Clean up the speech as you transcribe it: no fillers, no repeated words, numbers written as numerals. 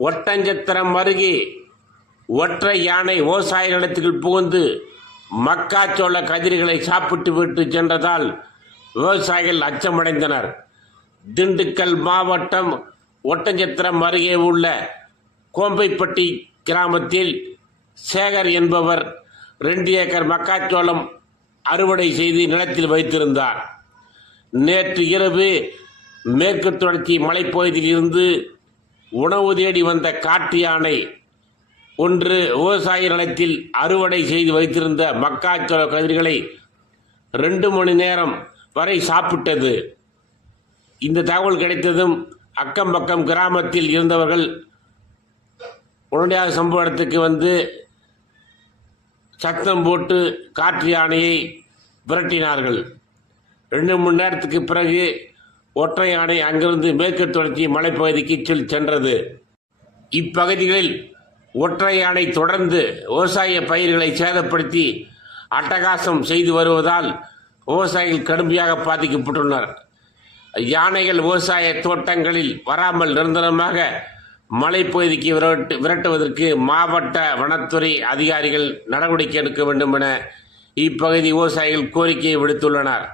ஒட்டஞ்சத்திரம் அருகே ஒற்றை யானை விவசாய நிலத்துக்குள் புகுந்து மக்காச்சோள கதிர்களை சாப்பிட்டு விட்டு சென்றதால் விவசாயிகள் அச்சமடைந்தனர். திண்டுக்கல் மாவட்டம் ஒட்டஞ்சத்திரம் அருகே உள்ள கோம்பைப்பட்டி கிராமத்தில் சேகர் என்பவர் 2 ஏக்கர் மக்காச்சோளம் அறுவடை செய்து நிலத்தில் வைத்திருந்தார். நேற்று இரவு மேற்கு தொடர்ச்சி மலைப்பகுதியில் இருந்து உணவு தேடி வந்த காட்டு யானை ஒன்று விவசாய நிலத்தில் அறுவடை செய்து வைத்திருந்த மக்காச்சோள கதிர்களை 2 மணி நேரம் வரை சாப்பிட்டது. இந்த தகவல் கிடைத்ததும் அக்கம் பக்கம் கிராமத்தில் இருந்தவர்கள் உடனடியாக சம்பவ இடத்துக்கு வந்து சத்தம் போட்டு காட்டு யானையை விரட்டினார்கள். 2 மணி நேரத்துக்கு பிறகு ஒற்றை யானை அங்கிருந்து மேற்கு தொடர்ச்சி மலைப்பகுதிக்கு சென்றது. இப்பகுதிகளில் ஒற்றை யானை தொடர்ந்து விவசாய பயிர்களை சேதப்படுத்தி அட்டகாசம் செய்து வருவதால் விவசாயிகள் கடுமையாக பாதிக்கப்பட்டுள்ளனர். யானைகள் விவசாய தோட்டங்களில் வராமல் நிரந்தரமாக மலைப்பகுதிக்கு விரட்டுவதற்கு மாவட்ட வனத்துறை அதிகாரிகள் நடவடிக்கை எடுக்க வேண்டும் என இப்பகுதி விவசாயிகள் கோரிக்கையை விடுத்துள்ளனர்.